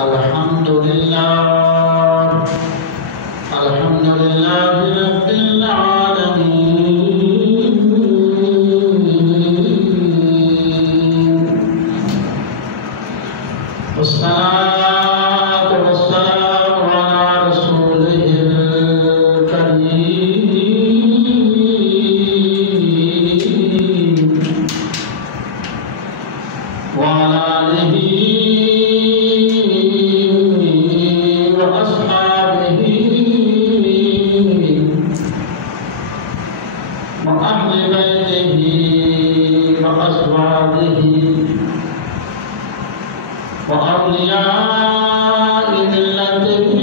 الحمد لله رب العالمين والصلاة والسلام على رسوله الكريم وعلى آله وأصحابه وأهل بيته وأزواجه وأولياء ملته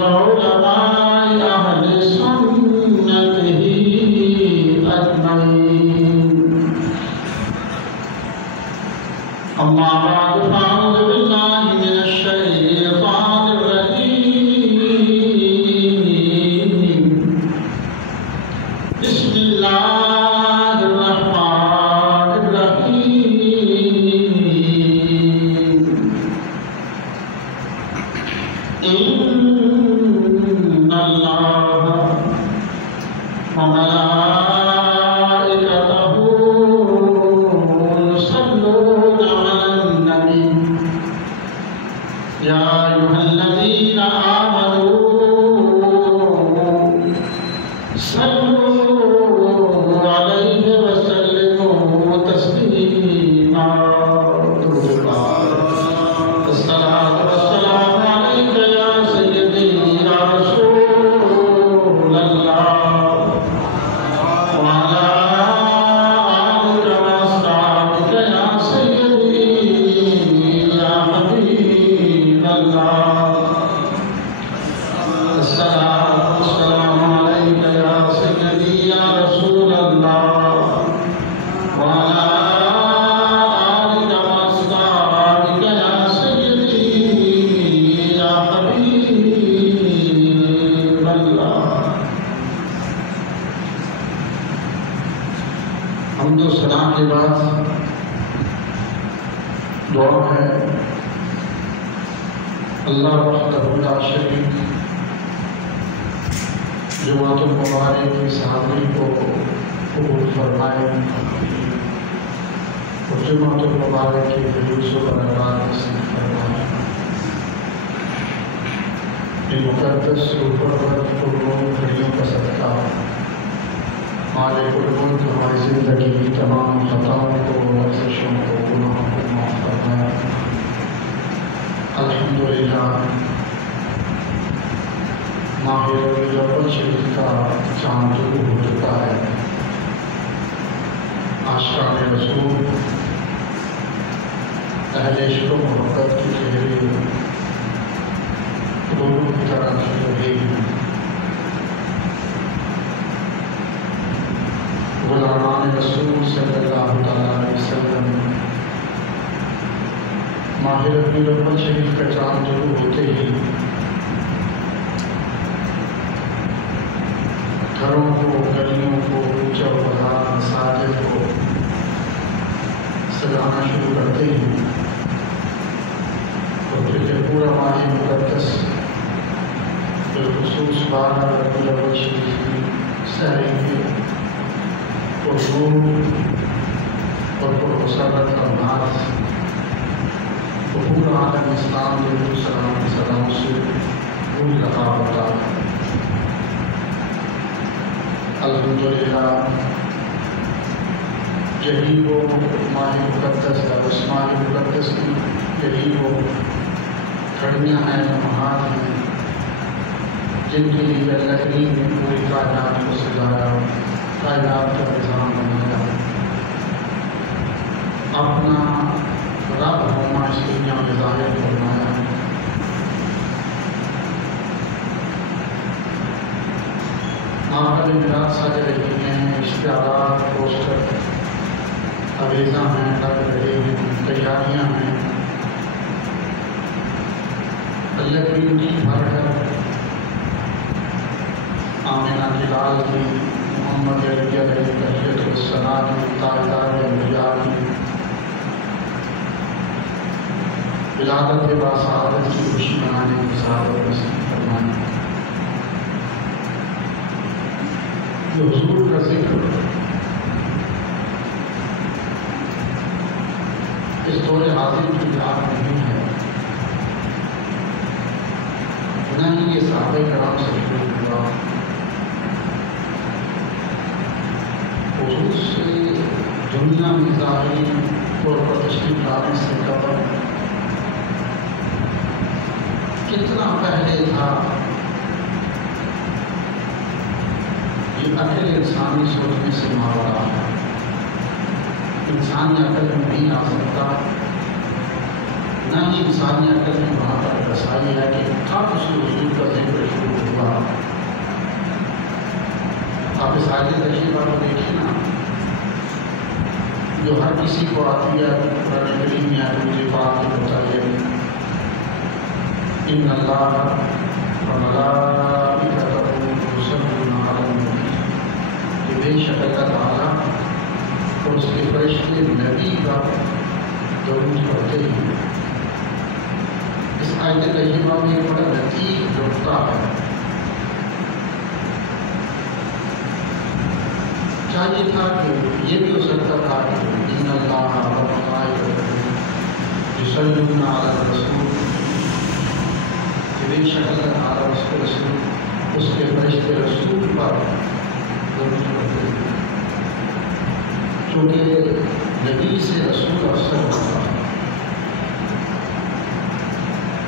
وعلماء أهل سنته أجمعين. أما بعد فأعوذ بالله من الشيطان الرجيم. بسم الله الرحمن الرحيم. إن الله وملائكته يصلون على النبي يا أيها الذين آمنوا صلوا عليه وسلموا تسليما. الصلاة والسلام عليك يا سيدي يا رسول الله وعلى آلك وأصحابك يا سيدي يا حبيب الله. الصلاة والسلام عليك يا سيدي يا رسول الله وعلى آلك وأصحابك يا سيدي يا حبيب الله. حمد و ثنا کے بعد دعا ہے اللہ وحدہ لا شریک جمعۃ المبارک کی حاضری کو قبول فرمائے اور جمعۃ المبارک کی جلوس و برکات نصیب فرمائے. یہ مقدس روح گھڑیوں کا صدقہ مالک الملک ہماری زندگی کی تمام خطاؤں کو لغزشوں کو گناہوں کو معاف فرمائے. الحمدللہ ماہ ربیع الاول شریف کا چاند طلوع ہو چکا ہے. عاشقان رسول اہل عشق و محبت کی چہرے دونوں کی طرح کھل رہے ہیں. غلامان رسول صلی اللہ علیہ وسلم ماہ ربیع الاول شریف کا چاند طلوع ہوتے ہی گھروں کو، گلیوں کو، کوچہ و بازار، مساجد کو سجانا شروع کرتے ہیں اور پھر یہ پورا ماہ مقدس بالخصوص 12 ربیع الاول شریف کی سحری میں پرنور اور پرمسرت لمحات کو پورا عالم اسلام سلام سے بھول رہا ہوتا ہے. الحمدللہ یہی وہ ماہ مقدس ہے، اس ماہ مقدس کی یہی وہ گھڑیاں ہیں، لمحات ہیں جن کے لیے اللہ کریم نے پوری کائنات کو سجایا، کائنات کا نظام بنایا، اپنا رب ہونا اس دنیا میں ظاہر فرمایا. محفل میلاد سج رہی ہیں، اشتہارات، پوسٹر عویزاں ہیں، لگ رہے ہیں، تیاریاں ہیں. اللہ کریم جی بھر کر آمینہ کی لال کی محمد علی علیہ السلام کی تاجدار انبیاء کی ولادت باسعادت کی خوشی منانے کی سعادت نصیب فرمائے۔ جو حضور کا ذکر اس دور حاضر کی یاد نہیں ہے، نہ ہی یہ صحابہ کرام سے شروع ہوا، حضور سے دنیا میں ظاہری طور پر تشریف لانے سے قبل کتنا پہلے تھا، یہ عقل انسانی سوچنے سے ماورا ہے، انسانی عقل میں نہیں آ سکتا، نہ ہی انسانی عقل میں وہاں پر رسائی ہے کہ کب اس حضور کا ذکر شروع ہوا۔ آپ اس آگے تشریفہ کو دیکھیں نا، جو ہر کسی کو آتی ہے قرآن کریم میں حضور پاک کے متعلق، ان اللہ وملائکتہ یصلون علی النبی، کہ بے شک اللہ تعالیٰ اور اس کے فرشتے نبی کا درود پڑھتے ہیں۔ اس آیت کریمہ میں ایک بڑا لطیف نقطہ ہے، چاہیے تھا کہ یہ بھی ہو سکتا تھا کہ ان اللہ وملائکتہ یصلون علی الرسول، کہ بے شک اللہ تعالیٰ اس کے رسول، اس کے فرشتے رسول پر درود پڑھتے ہیں، کیونکہ نبی سے رسول افضل ہوتا ہے۔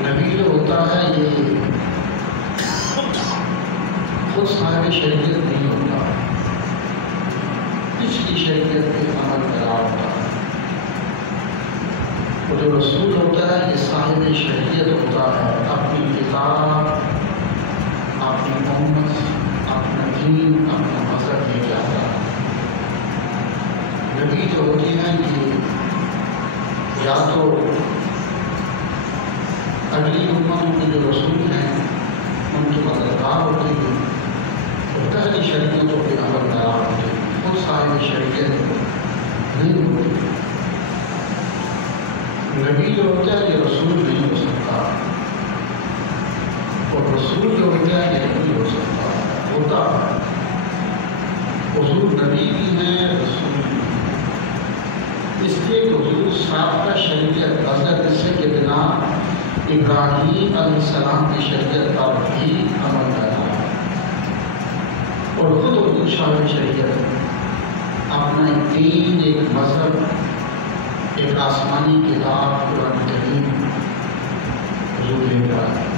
نبی جو ہوتا ہے یہ خود صاحب شریعت نہیں ہوتا، پچھلی شریعت کے عمل پیرا ہوتا ہے، اور جو رسول ہوتا ہے یہ صاحب شریعت ہوتا ہے، اپنی کتاب، اپنی امت، اپنا دین، اپنا مذہب لے کے آتا ہے۔ نبی جو ہوتی ہیں یہ یا تو اگلی امتوں کے جو رسول ہیں ان کے مددگار ہوتے ہیں، اور پہلی شریعتوں کے عمل پیرا ہوتے ہیں، خود صاحب شریعت نہیں ہوتی۔ نبی جو ہوتا ہے یہ رسول نہیں ہو سکتا، اور رسول جو ہوتا ہے یہ نہیں ہو سکتا، ہوتا ہے۔ حضور نبی بھی ہیں، رسول بھی ہیں، اس لیے حضور سابقہ شریعت حضرت سیدنا ابراہیم علیہ السلام کی شریعت کا بھی عمل کرتا ہے، اور خود حضور صاحب شریعت اپنا ایک دین، ایک مذہب، ایک آسمانی کتاب قرآن کریم حضور لے کر آئے۔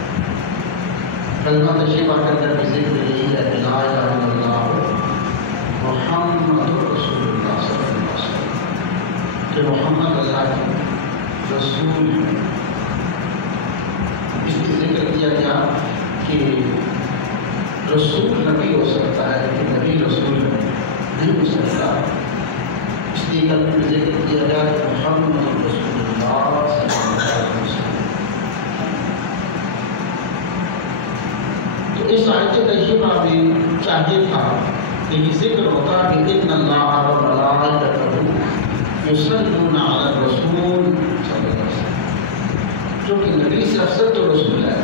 کلمہ تشریفہ کے اندر بھی ذکر یہی ہے کہ لا الہ الا اللہ محمد رسول اللہ صلی اللہ علیہ وسلم، کہ محمد اللہ کے رسول ہیں۔ اس لیے ذکر کیا گیا کہ رسول نبی ہو سکتا ہے لیکن نبی رسول نہیں ہو سکتا، اس لیے کلمے میں ذکر کیا گیا کہ محمد رسول اللہ صلی اللہ علیہ وسلم۔ تو اس آیت کریمہ میں چاہیے تھا کہ یہ ذکر ہوتا کہ ان اللہ وملائکتہ یصلون علی الرسول صلی اللہ علیہ وسلم، کیونکہ نبی سے افضل تو رسول ہے۔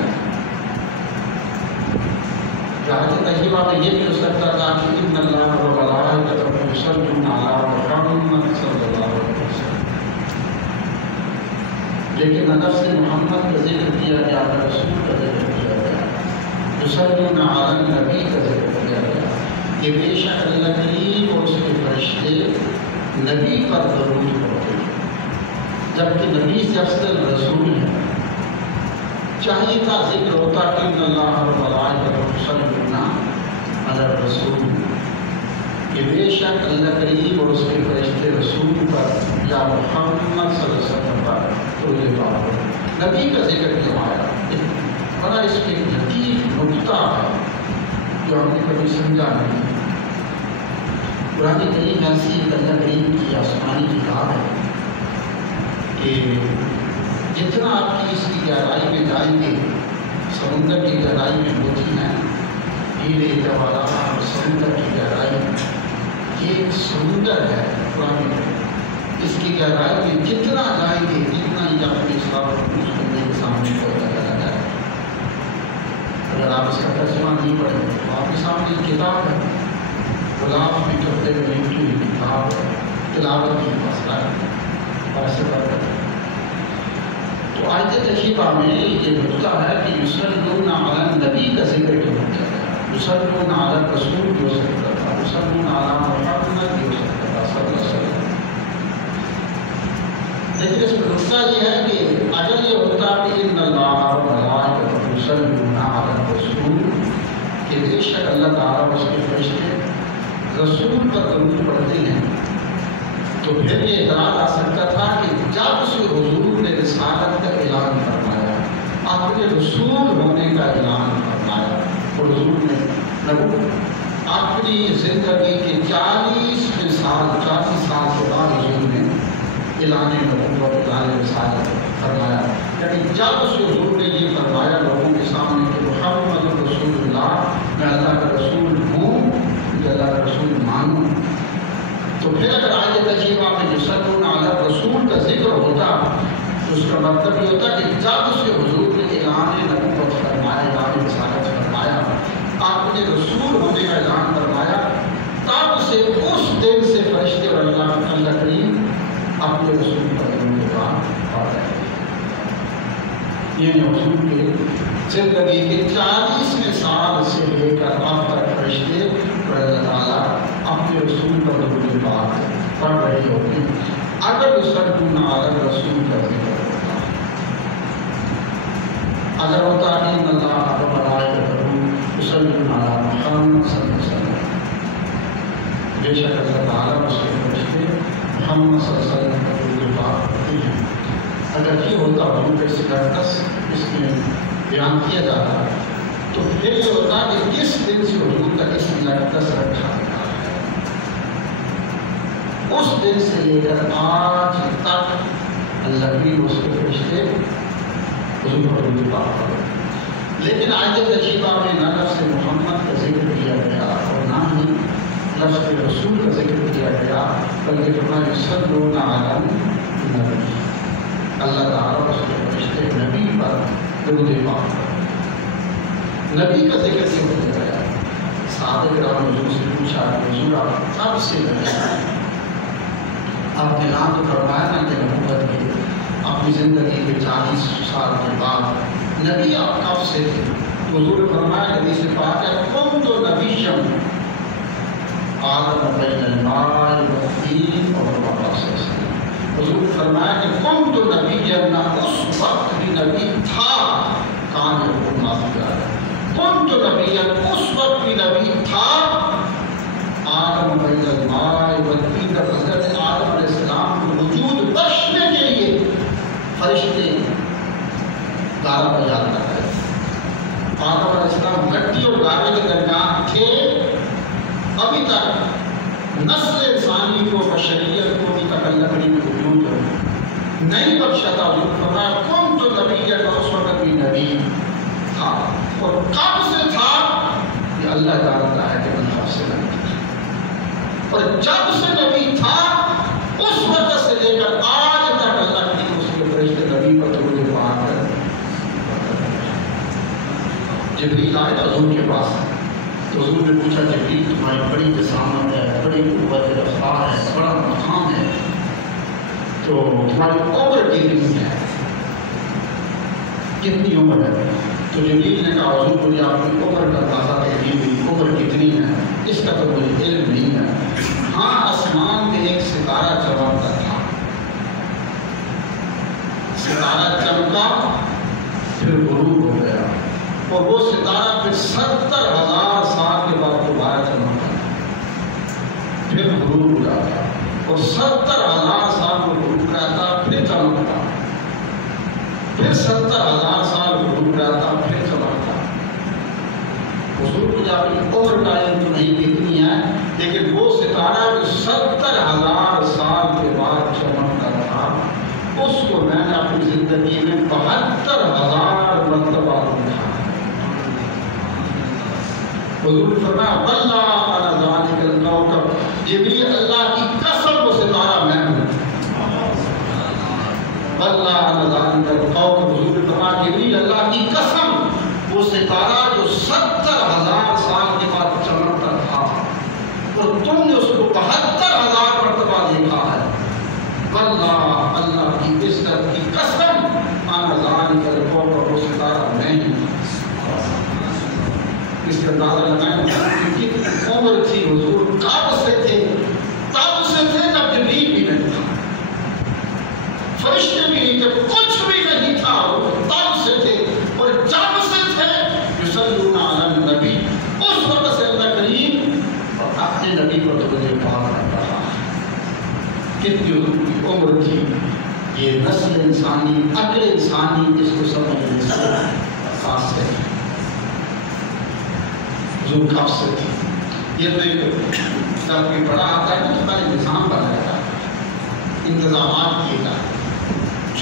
آیت کریمہ میں یہ بھی ہو سکتا تھا کہ ان اللہ وملائکتہ یصلون علی محمد صلی اللہ علیہ وسلم، لیکن نفس محمد کا ذکر کیا گیا، رسول کا ذکر کیا گیا، یصلون علی النبی کا ذکر کیا گیا کہ بے شک اللہ کریم اور اس کے فرشتے نبی پر درود پڑھتے ہیں، جبکہ نبی سے افضل رسول ہے۔ چاہیے تھا ذکر ہوتا کہ ان اللہ وملائکتہ یصلون علی الرسول، کہ بے شک اللہ کریم اور اس کے فرشتے رسول پر یا محمد صلی اللہ علیہ وسلم پر درود پڑھتے ہیں۔ نبی کا ذکر کیوں آیا؟ بڑا اس میں لطیف نکتہ ہے جو ہم نے کبھی سمجھا نہیں۔ قرآن کریم ایسی اللہ کریم کی آسمانی کتاب ہے کہ جتنا آپ کی اس کی گہرائی میں جائیں گے، سمندر کی گہرائی میں ہوتی ہیں ہیرے جواہرات، سمندر کی گہرائی، یہ ایک سمندر ہے قرآن کریم، اس کی گہرائی میں جتنا جائیں گے اتنا ہی اپنے اسلام کو ترجمہ نہیں پڑھیں گے تو آپ کے سامنے ایک کتاب ہے، غلاف بھی کرتے ہوئے لکھی ہوئی کتاب ہے، تلاوت کی مسئلہ ہے اور ایسے کرتے ہیں۔ تو آیت تشریفہ میں یہ نکتہ ہے کہ یصلون علی النبی کا ذکر کیوں ہوتا ہے، یصلون علی رسول بھی ہو سکتا تھا، یصلون علی محمد بھی ہو سکتا تھا صلی اللہ علیہ وسلم۔ لیکن اس میں نکتہ یہ ہے کہ اگر یہ ہوتا کہ ان اللہ و ملائکتہ یصلون علی الرسول، کہ بے شک اللہ تعالیٰ اس کے فرشتے رسول پر درود پڑھتے ہیں، تو پھر یہ اعتراض آ سکتا تھا کہ جب سے حضور نے رسالت کا اعلان فرمایا، اپنے رسول ہونے کا اعلان فرمایا، اور حضور نے اپنی زندگی کے 40 سال کے بعد حضور نے اعلان نبوت اعلان رسالت فرمایا، یعنی جب سے حضور نے یہ فرمایا لوگوں کے سامنے کہ محمد رسول اللہ، میں اللہ کا رسول ہوں، مجھے اللہ کا رسول مانوں، تو پھر اگر آیت تشریفہ میں یصلون علی الرسول کا ذکر ہوتا تو اس کا مطلب یہ ہوتا کہ جب سے حضور نے اعلان نبوت فرمایا، اعلان رسالت فرمایا، آپ نے رسول ہونے کا اعلان فرمایا، تب سے اس دن سے فرشتے اور اللہ کریم اپنے رسول پر درود پڑھ رہے ہیں۔ یہ حضور کے زندگی کے 40 سال سے لے کر اب تک فرشتے اور اللہ تعالیٰ اپنے رسول پر درود پڑھ رہے ہوتے ہیں۔ اگر یصلون علی الرسول کا ذکر ہوتا، اگر ہوتا ان اللہ و ملائکتہ یصلون علی محمد صلی اللہ علیہ وسلم، بے شک اللہ تعالیٰ اس کے فرشتے محمد صلی اللہ علیہ وسلم کا درود پڑھتے ہیں، اگر یہ ہوتا حضور کے سکرتس اس میں بیان کیا جاتا تو پھر یہ ہوتا کہ اس دن سے حضور کا اس مقدس رکھا گیا ہے، اس دن سے لے کر آج تک اللہ بھی اس کے فرشتے حضور پر درود پڑھتے ہیں۔ لیکن آیت تشریفہ میں نہ لفظ محمد کا ذکر کیا گیا اور نہ ہی لفظ رسول کا ذکر کیا گیا، بلکہ فرمایا یصلون علی النبی، اللہ تعالیٰ اس کے فرشتے نبی پر درود پاک، نبی کا ذکر کیوں کیا گیا؟ صحابہ کرام حضور سے پوچھا کہ حضور آپ کب سے نبی ہیں؟ آپ نے نام تو فرمایا نا کہ نبوت کے اپنی زندگی کے 40 سال کے بعد نبی آپ کب سے تھے؟ حضور نے فرمایا کہ حدیث پاک ہے کنت نبیا آدم بین الماء والطین اور صلی اللہ علیہ وسلم۔ حضور نے فرمایا کہ کنت نبیا، نہ اس وقت بھی نبی تھا، کان یکون معافی آ رہا ہے، کنت نبیا اس وقت بھی نبی تھا، آدم بین الماء والطین، حضرت آدم علیہ السلام کو وجود بخشنے کے لیے فرشتے دارا پر یاد کر رہے ہیں۔ آدم علیہ السلام مٹی اور گارے کے درمیان تھے، ابھی تک نسل انسانی کو، بشریت کو ابھی تک اللہ کریم میں وجود نہیں بخشا تھا۔ حضور نے فرمایا کون تو نبی ہے، اس وقت بھی نبی تھا، اور کب سے تھا یہ اللہ جانتا ہے کہ اللہ سے نبی تھا، اور جب سے نبی تھا اس وقت سے لے کر آج تک اللہ کی اس کے فرشتے نبی پر درود پاک کر جبریل آئے حضور کے پاس، تو حضور نے پوچھا جبریل تمہاری بڑی جسامت ہے، بڑی قوت رفتار ہے، بڑا مقام ہے، تو تمہاری عمر کتنی ہے، کتنی عمر ہے؟ تو جبریل نے کہا حضور مجھے آپ کی عمر کا اندازہ تقریب ہوئی، عمر کتنی ہے اس کا تو مجھے علم نہیں ہے، ہاں آسمان میں ایک ستارہ چمکتا تھا، ستارہ چمکا پھر غروب ہو گیا، اور وہ ستارہ پھر 70,000 سال کے بعد دوبارہ چمکتا پھر غروب ہو جاتا، اور 70,000 سال کو غروب رہتا پھر چمکتا، پھر 70,000 سال غروب رہتا پھر چمکتا۔ حضور کو جب عمر کا علم تو نہیں کتنی ہے، لیکن وہ ستارہ جو 70,000 سال کے بعد چمکتا تھا، اس کو میں نے اپنی زندگی میں 72,000 مرتبہ دیکھا۔ حضور نے فرمایا واللہ انا ذالک الکوکب، جبریل اللہ کی قسم وہ ستارہ میں ہوں، واللہ انا ذالک الکوکب، حضور نے فرمایا جبریل اللہ کی قسم وہ ستارہ جو 70,000 سال کے بعد چمکتا تھا اور تم نے اس کو 72,000 مرتبہ دیکھا ہے، واللہ اللہ کی عزت کی قسم انا ذالک الکوکب، وہ ستارہ میں ہوں۔ اس کا اندازہ لگائیں کہ عمر تھی حضور کب سے تھے؟ تب سے تھے جب جبریل بھی نہیں تھا، فرشتے بھی نہیں تھے، کچھ بھی نہیں تھا، تب سے تھے۔ اور جب سے تھے یصلون علی النبی، اس وقت سے اللہ کریم اور اپنے نبی کو توجہ پاک کر رہا ہے۔ کتنی عمر تھی یہ نسل انسانی، عقل انسانی اس کو سمجھنے سے قاصر ہے۔ حضور کب سے تھی؟ یہ تو ایک جب کوئی بڑا آتا ہے نا تو پہلے نظام بنایا جاتا ہے، انتظامات کیے جاتے ہیں،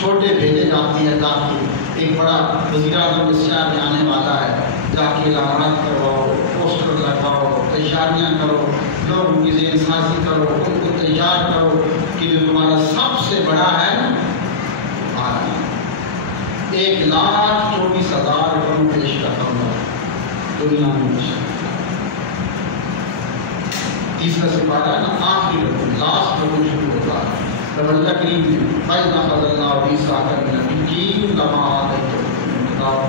چھوٹے بھیجے جاتی ہیں تاکہ ایک بڑا وزیر اعظم اس شہر میں آنے والا ہے، جا کے اعلانات کرواؤ، پوسٹر لگاؤ، تیاریاں کرو، لوگوں کی ذہن سازی کرو، ان کو تیار کرو کہ جو تمہارا سب سے بڑا ہے 1,24,000 کروڑ پیش کرتا ہوں دنیا میں۔ تیسرا سپارہ ہے نا، آخری رقم، لاسٹ رقم شروع ہوتا ہے جب اللہ کریم نے فَإِذْ أَخَذَ اللَّهُ مِيثَاقَ النَّبِيِّينَ لَمَا آتَيْتُكُم مِّن كِتَابٍ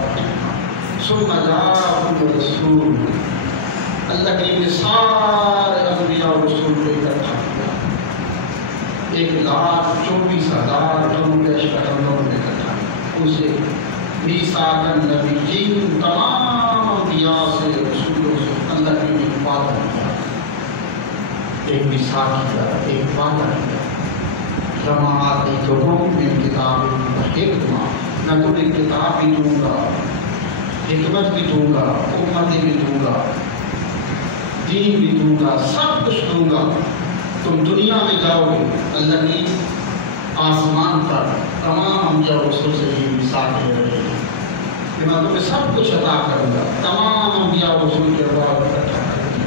ثُمَّ جَاءَكُمْ رَسُولٌ، اللہ کریم نے سارے انبیاء اور رسول کو اکٹھا کیا، 1,24,000 کروڑ پیش کرنے نے اکٹھا کیا، ان سے میثاق النبیین، تمام انبیاء سے رسولوں سے اللہ کریم نے وعدہ کیا، ایک میثاق کیا، ایک وعدہ کیا، لما آتیتکم من کتاب و حکمہ، میں تمہیں کتاب بھی دوں گا، حکمت بھی دوں گا، امت بھی دوں گا، دین بھی دوں گا، سب کچھ دوں گا، تم دنیا میں جاؤ گے، اللہ کی آسمان پر تمام انبیاء و رسول سے یہ میثاق لے رہے ہیں کہ میں تمہیں سب کچھ عطا کروں گا، تمام انبیاء و رسول کے بعد اکٹھا کر کے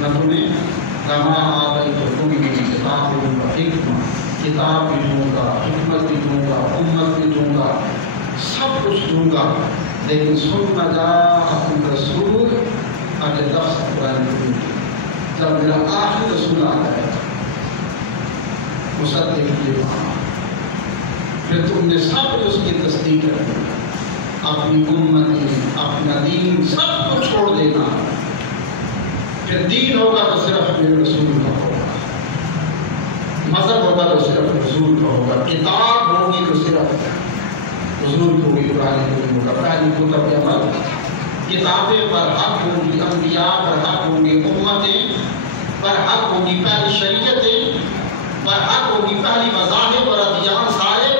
میں تمہیں لما آتیتکم من کتاب و حکمہ، کتاب بھی دوں گا، حکمت بھی دوں گا، امت بھی دوں گا، سب کچھ دوں گا، لیکن ثم جاءکم رسول، اگر لفظ قرآن کریم جب میرا آخری رسول آ جائے مصدق یہ مانا، پھر تم نے سب اس کی تصدیق کرنی، اپنی امتی، اپنا دین سب کو چھوڑ دینا، پھر دین ہوگا تو صرف میرے رسول کا ہوگا، مذہب ہوگا تو صرف رسول کا ہوگا، کتاب ہوگی تو صرف حضور کو بھی، قرآن کریم ہوگا، پہلی کتب عمل، کتابیں پر حق ہوں گی، انبیاء پر حق ہوں گی، امتیں پر حق ہوں گی، پہلی شریعتیں پر حق ہوں گی، پہلی مذاہب اور ادیان سارے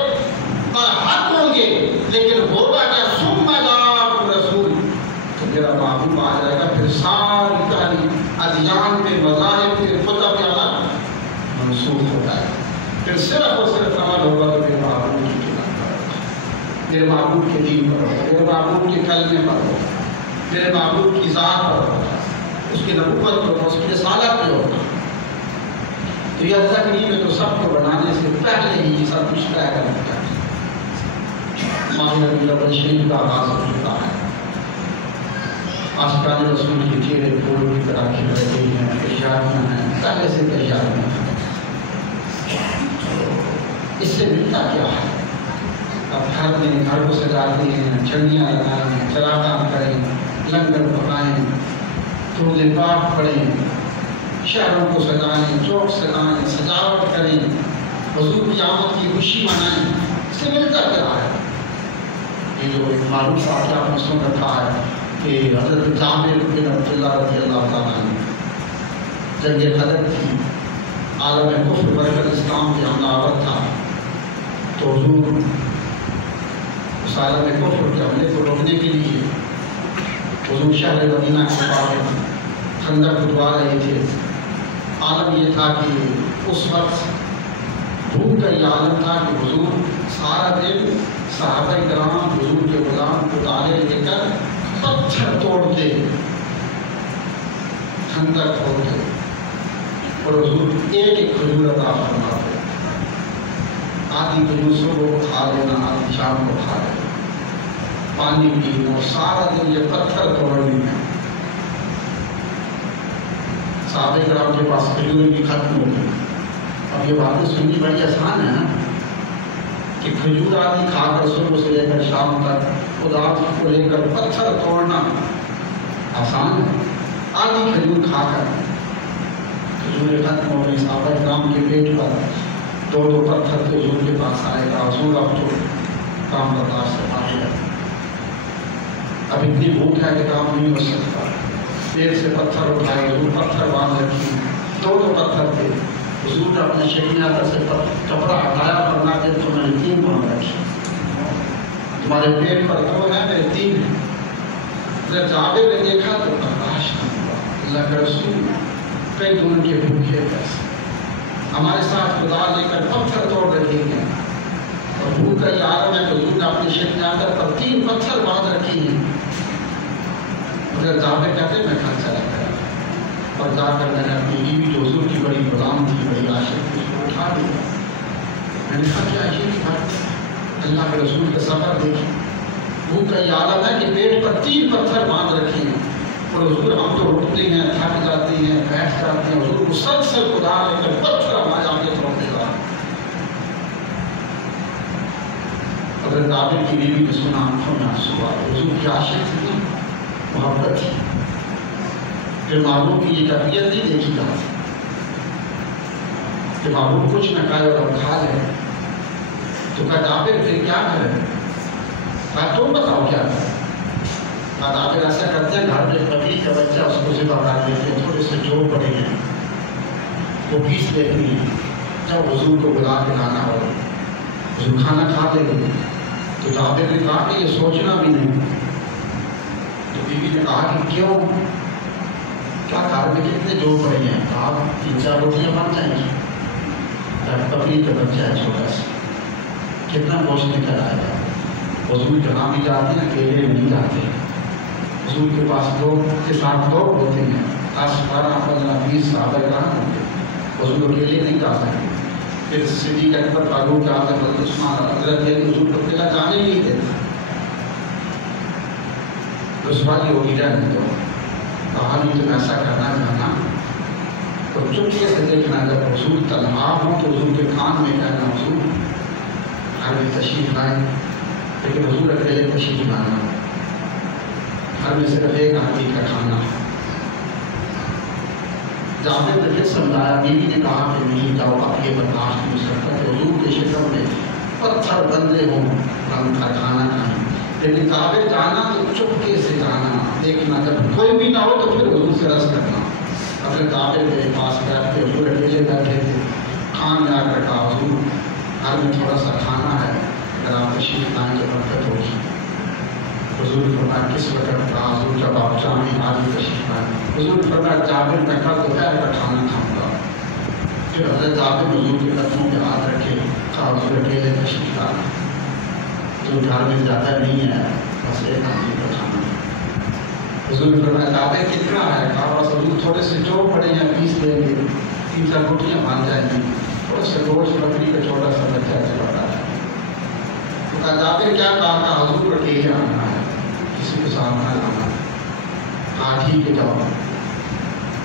پر حق ہوں گے، لیکن ہوگا کیا؟ ثم جاءکم رسول، تو میرا محبوب آ جائے گا، پھر ساری پہلی ادیان پہ، مذاہب پہ، کتب عمل منسوخ ہو جائے گا، پھر صرف اور صرف عمل ہوگا تو میرے محبوب کی کتاب پر ہوگا، میرے محبوب کے دین پر ہوگا، میرے محبوب کے کلمے پر ہوگا، میرے محبوب کی ذات پر ہوگا، اس کی نبوت پر ہوگا، اس کی رسالت پہ ہوگا۔ تو یہ اللہ کریم نے تو سب کو بنانے سے پہلے ہی یہ سب کچھ طے کر دیا، ماہ ربیع الاول شریف کا آغاز ہو چکا ہے، آشکان رسول کے چہرے پھولوں کی طرح کھل رہے ہیں، تیاریاں ہیں، پہلے سے تیاریاں ہیں، اس سے ملتا کیا ہے؟ اب گھر میں گھر کو سجاتے ہیں، جھنڈیاں لگائیں، چراغاں کریں، لنگر پکائیں، روزے پاک پڑھیں، شہروں کو سجائیں، چوک سجائیں، سجاوٹ کریں، حضور کی آمد کی خوشی منائیں، اس سے ملتا کیا ہے؟ یہ جو ایک معروف واقعہ آپ نے سن رکھا ہے کہ حضرت جابر بن عبداللہ رضی اللہ تعالیٰ عنہ، جنگ بدر تھی، عالم کفر برکت اسلام کے حملہ آور تھا، تو حضور اس عالم کفر کے حملے کو روکنے کے لیے حضور شہر مدینہ کے پاس خندق کھدوا رہے تھے۔ عالم یہ تھا کہ اس وقت بھوک کا یہ عالم تھا کہ حضور سارا دن صحابہ کرام حضور کے غلام کو تالے لے کر پتھر توڑتے، خندق کھودتے، اور حضور ایک ایک کھجور عطا فرماتے، آدھی کھجور صبح کو کھا لینا، آدھی شام کو کھا لینا، پانی پینا اور سارا دن یہ پتھر توڑنے میں. صحابہ کرام کے پاس کھجور بھی ختم ہو گئی. اب یہ باتیں سننی بڑی آسان ہے نا کہ کھجور آدھی کھا کر صبح سے لے کر شام تک خدا کو لے کر پتھر توڑنا آسان ہے. آدھی کھجور کھا کر کھجور ختم ہو گئی. صحابہ کرام کے پیٹ پر دو پتھر کے حضور کے پاس آئے گا. حضور اب تو کام برداشت سے پائے گا. اب اتنی بھوک ہے کہ کام نہیں ہو سکتا. پیر سے پتھر اٹھائے. حضور پتھر باندھ رکھی. دو پتھر تھے. حضور نے اپنے شریعت سے کپڑا ہٹایا. فرما دے تو میں نے 3 باندھ رکھی. تمہارے پیٹ پر 2 ہے میرے 3 ہیں. جب جابر نے دیکھا تو برداشت نہیں ہوا. اللہ کا رسول کئی دن کے بھوکے پیسے ہمارے ساتھ خدا لے کر پتھر توڑ رکھے ہیں اور بھوک کا یہ عالم ہے کہ حضور نے اپنی شریعت پر 3 پتھر باندھ رکھی ہیں. اگر جابر کہتے میں گھر چلا گیا اور جا کر میں نے اپنی بیوی جو حضور کی بڑی غلام تھی, بڑی عاشق تھی, اس کو اٹھا دیا. میں نے کہا کیا یہ بات اللہ کے رسول کا سفر دیکھی. بھوک کا یہ عالم ہے کہ پیٹ پر 3 پتھر باندھ رکھے ہیں اور حضور ہم تو اٹھتے ہیں, تھک جاتے ہیں, بیٹھ جاتے ہیں. حضور مسلسل خدا لے کر پتھر ہمارے آگے توڑنے لگا. اگر جابر کی بیوی نے سنا آنکھوں میں آنسو آئے. حضور کی عاشق تھی, محبت تھی. پھر معلوم کی یہ کیفیت نہیں دیکھی جا سکتی کہ معلوم کچھ نہ کھائے اور کھا لے. تو کہا جابر پھر کیا کرے؟ کہا تم بتاؤ کیا کرے. کہا جابر ایسا کرتے ہیں گھر میں بکری کا بچہ اس کو ذبح کر دیتے ہیں, تھوڑے سے جوڑ پڑے ہیں وہ پیس لیتی ہیں. جب حضور کو بلا کے لانا ہو حضور کھانا کھا لیں گے. تو جابر نے کہا کہ یہ سوچنا بھی نہیں. تو بیوی نے کہا کہ کیوں, کیا گھر میں کتنے جوڑ پڑے ہیں؟ کہا 3-4 روٹیاں بن جائیں گی. بکری کا بچہ ہے چھوٹا سا, کتنا گوشت نکل آئے گا. حضور جہاں بھی جاتے ہیں اکیلے نہیں جاتے. حضور کے پاس لوگ کے ساتھ لوگ ہوتے ہیں, 10, 12, 15, 20 صحابہ کرام ہوتے ہیں. حضور اکیلے نہیں جا سکتے. پھر صدیق اکبر فاروق اعظم حضرت عثمان حضرت علی حضور کو اکیلا جانے نہیں دیتے. رسوائی ہوگی جانے دو. کہا نہیں تم ایسا کرنا چاہنا تو چپکے سے دیکھنا. جب حضور تنہا ہوں تو حضور کے کان میں کہنا حضور گھر میں تشریف لائیں, لیکن حضور اکیلے تشریف لانا. گھر میں صرف ایک آدمی کا کھانا. جابر نے پھر سمجھایا. بیوی نے کہا کہ نہیں جاؤ, آپ یہ برداشت نہیں سکتا کہ حضور کے شکل میں پتھر بندے ہوں ہم کا کھانا کھائیں. لیکن جابر جانا تو چپکے سے جانا, دیکھنا جب کوئی بھی نہ ہو تو پھر حضور سے رس کرنا. اگر جابر میرے پاس بیٹھ کے حضور اکیلے بیٹھے تھے, کھانا آ کر کہا حضور گھر میں تھوڑا سا کھانا ہے, اگر آپ تشریف لائیں تو برکت ہوگی. حضور نے فرمایا کس وقت؟ کہا حضور جب آپ چاہیں آج بھی تشریف لائیں. حضور نے فرمایا جابر میں کل دوپہر کا کھانا کھاؤں گا. پھر حضرت جابر حضور کے قدموں پہ ہاتھ رکھے, کہا حضور اکیلے تشریف لانا, تو گھر میں زیادہ نہیں ہے, بس ایک آدمی کا کھانا. حضور نے فرمایا جابر کتنا ہے؟ کہا بس حضور تھوڑے سے جو پڑے ہیں پیس لیں گے, 3-4 روٹیاں بن جائیں گی, تھوڑا سا گوشت بکری کا چھوٹا سا بچہ چلاتا ہے. تو کہا جابر کیا کہا؟ حضور اکیلے آنا ہے, کسی کو ساتھ نہ لانا. کہا ٹھیک ہے جاؤ.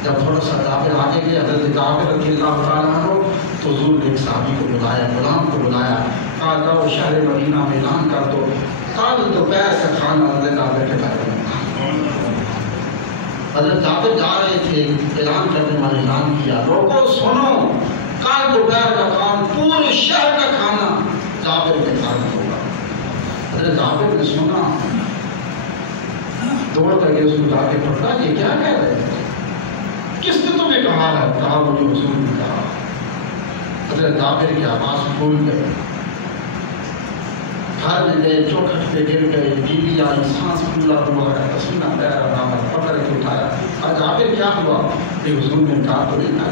جب تھوڑا سا جابر آگے گئے, حضرت جابر رضی اللہ تعالیٰ عنہ, تو حضور نے ایک صحابی کو بلایا, غلام کو بلایا. کہا جاؤ شہر مدینہ میں اعلان کر دو کل دوپہر کا کھانا حضرت جابر کے گھر میں. حضرت جابر جا رہے تھے, اعلان کرنے والے اعلان کیا, لوگوں سنو کل دوپہر کا کھانا پورے شہر کا کھانا جابر کے گھر میں ہوگا. حضرت جابر نے سنا, دوڑ کر کے اس کو جا کے پکڑا, یہ کیا کہہ رہے ہیں, کس نے تمہیں کہا ہے؟ کہا مجھے حضور نے کہا. حضرت جابر کی آواز پھول گئی, گھر میں گئے, چوکھٹ پہ گر گئے. بیوی آئی, سانس پھولا ہوا ہے, پسینہ بہہ رہا ہے, پکڑ کے اٹھایا. آج جابر کیا ہوا؟ کہ حضور نے کہا تو نہیں کہا.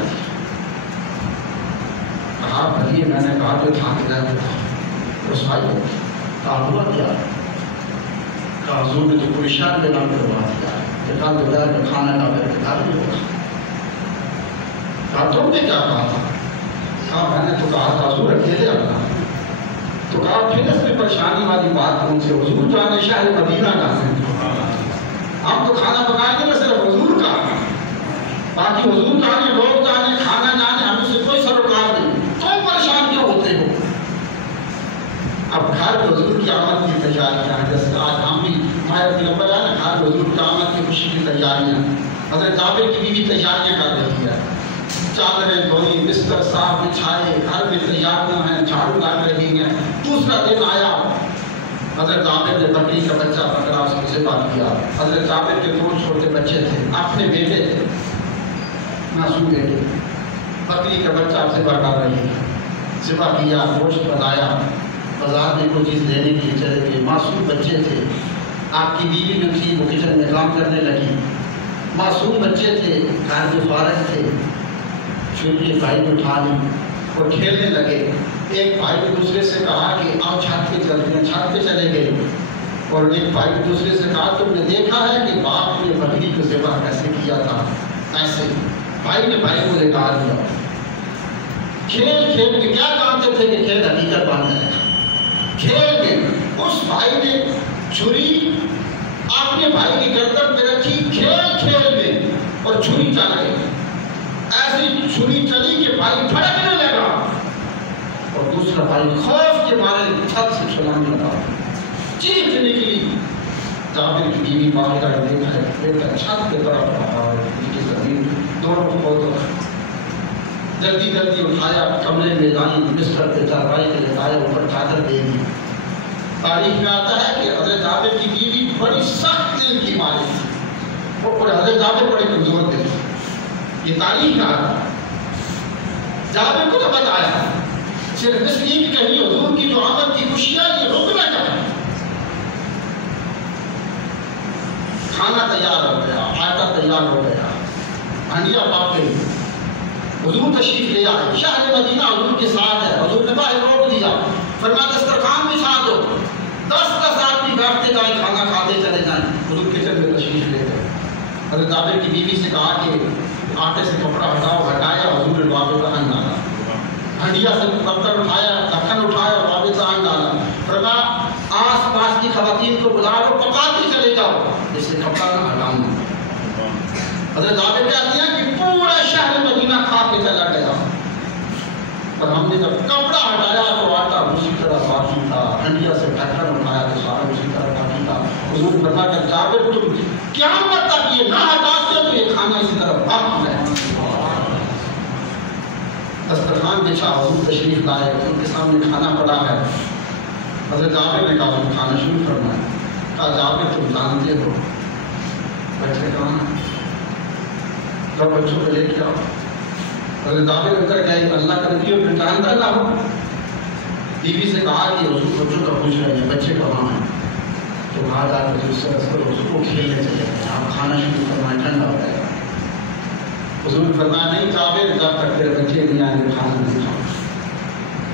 کہا بھائی میں نے کہا جو تھک جائے رسوائی ہوگی. کہا ہوا کیا؟ کہا حضور نے تو پوری شہر میں اعلان کروا دیا کہ کل دوپہر کا کھانا جابر کے گھر میں ہوگا. کہا تم نے کیا کہا تھا؟ کہا میں نے تو کہا تھا حضور اکیلے آنا. تو آپ پھر اس میں پریشانی والی بات پوچھے حضور جانے شہر مدینہ کا ہے، ہم تو کھانا پکائیں گے نہ صرف حضور کا، باقی حضور جانے لوگ جانے کھانا جانے ہمیں سے کوئی سروکار نہیں، تم پریشان کیوں ہوتے ہو؟ اب گھر حضور کی آمد کی تیاریاں، جیسے آج ہم بھی ہمارے پیغمبر ہے نا، گھر حضور کی آمد کی خوشی کی تیاریاں، حضرت جابر کی بیوی تیاریاں کر رہی ہے، چادریں دھوئی، بستر صاف بچھائے، گھر میں تیاریاں ہیں، جھاڑو لگ رہی ہیں۔ دوسرا دن آیا، حضرت جابر نے بکری کا بچہ پکڑا، اس کو ذبح کیا۔ حضرت جابر کے 2 چھوٹے بچے تھے، اپنے بیٹے تھے، معصوم بیٹے، بکری کا بچہ ذبح کر رہی ہے، ذبح کیا، گوشت بنایا، بازار میں کوئی چیز لینے کے لیے چلے گئے، معصوم بچے تھے، آپ کی بیوی جو تھی وہ کچن میں کام کرنے لگی، معصوم بچے تھے، گھر میں فارغ تھے، چھوٹی بھائی اٹھا لی اور کھیلنے لگے۔ ایک بھائی نے دوسرے سے کہا کہ آؤ چھت پہ چلتے ہیں، چھت پہ چلے گئے، اور ایک بھائی نے دوسرے سے کہا تم نے دیکھا ہے کہ باپ نے بکری کو ذبح کیسے کیا تھا؟ ایسے بھائی نے بھائی کو لٹا دیا۔ کھیل کھیل کے کیا جانتے تھے کہ کھیل حقیقت بن جائے گا؟ کھیل میں اس بھائی نے چھری اپنے بھائی کی گردن پہ رکھی، کھیل کھیل میں، اور چھری چل گئی، ایسی چھری چلی کہ بھائی پھڑکنے لگا، اور دوسرا بھائی خوف کے مارے چھت سے چھلانگ لگا، چیخ نکلی۔ جابر کی بیوی ماہرہ نے دیکھا ہے بیٹا چھت کے طرف رہا ہے، نیچے زمین دونوں کو جلدی جلدی اٹھایا، کمرے میں لائی، بستر پہ چارپائی پہ لٹایا، اوپر چادر دے دی۔ تاریخ میں آتا ہے کہ حضرت جابر کی بیوی بڑی سخت دل کی مالک تھی، اور حضرت جابر بڑے کمزور دل تھے، یہ تاریخ کا آتا ہے۔ جابر کو نہ بتایا صرف اس لیے کہ کہیں حضور کی جو آمد کی خوشیاں یہ رک نہ جائے۔ کھانا تیار ہو گیا، آٹا تیار ہو گیا، ہنڈیاں پاک گئی، حضور تشریف لے آئے، شہر مدینہ حضور کے ساتھ ہے، حضور نے باہر روک دیا، فرمایا دسترخوان بچھا دو، 10 آدمی بیٹھتے جائیں، کھانا کھاتے چلے جائیں۔ حضور کچن میں تشریف لے گئے، حضرت جابر کی بیوی سے کہا کہ آٹے سے کپڑا ہٹاؤ، ہٹایا، حضور نے بابے کا ہن ڈالا، ہنڈیا سے برتن اٹھایا، ڈھکن اٹھایا، بابے کا ہن ڈالا، فرمایا آس پاس کی خواتین کو بلا لو، پکاتے چلے جاؤ، اس سے کپڑا نہ ہٹاؤں۔ حضرت جابر کہتے ہیں کہ پورا شہر مدینہ کھا کے چلا گیا، اور ہم نے جب کپڑا ہٹایا تو آٹا اسی طرح باقی تھا، ہنڈیا سے ڈھکن اٹھایا تو سارا اسی طرح باقی تھا۔ حضور نے فرمایا کہ جابر تم قیامت تک یہ نہ ہٹاتے تو یہ کھانا اسی طرح باقی رہے۔ دسترخوان بچھا، حضور تشریف لائے، ان کے سامنے کھانا پڑا ہے۔ حضرت جابر نے کہا تم کھانا شروع فرمایا، کہا جابر تم جانتے ہو بچے کہاں ہیں؟ جب بچوں کو لے کے آؤ۔ حضرت جابر اندر گئے، اللہ کا نبی اور پہچان نہ ہو، بیوی سے کہا کہ حضور بچوں کا پوچھ رہے ہیں بچے کہاں ہیں؟ تو وہاں جا کے اس سے اس کو کھیلنے چلے گئے، آپ کھانا شروع فرمائیں، ٹھنڈا ہو جائے گا۔ حضور نے فرمایا نہیں جابر جب تک تیرے بچے نہیں آئیں گے کھانا نہیں کھاؤ۔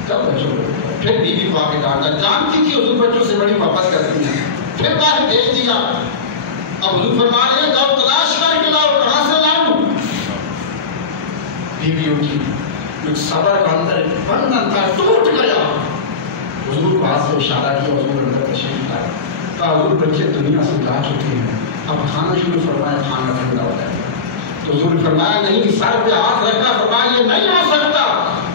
جب بچوں کو پھر بیوی کو آ کے ڈانٹا، جانتی تھی حضور بچوں سے بڑی محبت کرتی ہیں، پھر باہر بھیج دیا۔ اب حضور فرما رہے ہیں جاؤ تلاش کر کے لاؤ، کہاں سے لاؤں؟ بیوی اٹھی، ایک صبر کا اندر بندھن تھا ٹوٹ گیا، حضور کو ہاتھ سے اشارہ کیا، حضور اندر تشریف لایا، کہا حضور بچے دنیا سے جا چکے ہیں، اب کھانا شروع فرمایا، کھانا ٹھنڈا ہو جائے گا۔ تو حضور نے فرمایا نہیں، سر پہ ہاتھ رکھا، فرمایا یہ نہیں ہو سکتا،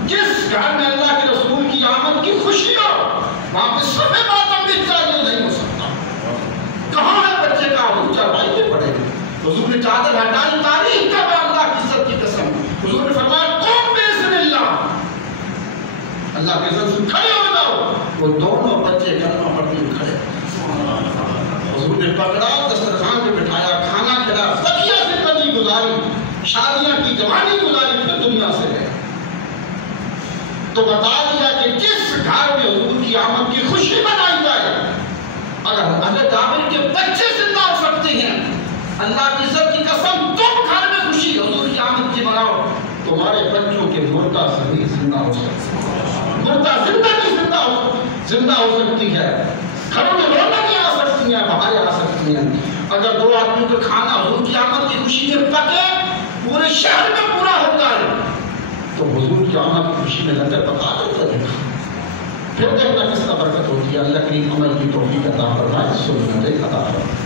جس گھر میں اللہ کے رسول کی آمد کی خوشی ہو وہاں پہ سب ماتم بھی چاہیے، نہیں ہو سکتا۔ کہاں ہے بچے کا؟ حضور چارپائی پہ پڑے گے، حضور نے چادر ہٹائی، تاریخ کا اللہ کی عزت کی قسم، حضور نے فرمایا قوم بسم اللہ، اللہ کے عزت سے کھڑے ہو جاؤ، وہ دونوں بچے کلمہ پڑھتے ہوئے کھڑے، حضور نے پکڑا، دسترخوان پہ بٹھایا، کھانا کھلایا، تکیہ زندگی گزاری، شادیاں کی، جوانی گزاری، پھر دنیا سے گئے۔ تو بتا دیا کہ جس گھر میں حضور کی آمد کی خوشی منائی جائے، اگر حضرت جابر کے بچے زندہ ہو سکتے ہیں، اللہ کی عزت کی قسم تم گھر میں خوشی حضور کی آمد کی مناؤ، تمہارے بچوں کے مردہ شریر زندہ ہو سکتے ہیں، مردہ زندگی زندہ ہو سکتی ہے، گھروں میں رونقیں آ سکتی ہیں، بہاریں آ سکتی ہیں۔ اگر 2 آدمیوں کا کھانا حضور کی آمد کی خوشی میں پکے، پورے شہر میں پورا ہوتا ہے، تو حضور کی آمد کی خوشی میں لنگر پکا دیتا ہے۔ پھر دیکھنا کس کا برکت ہوتی ہے. اللہ کریم عمل کی توفیق عطا فرمائے، سنت عطا فرمائے.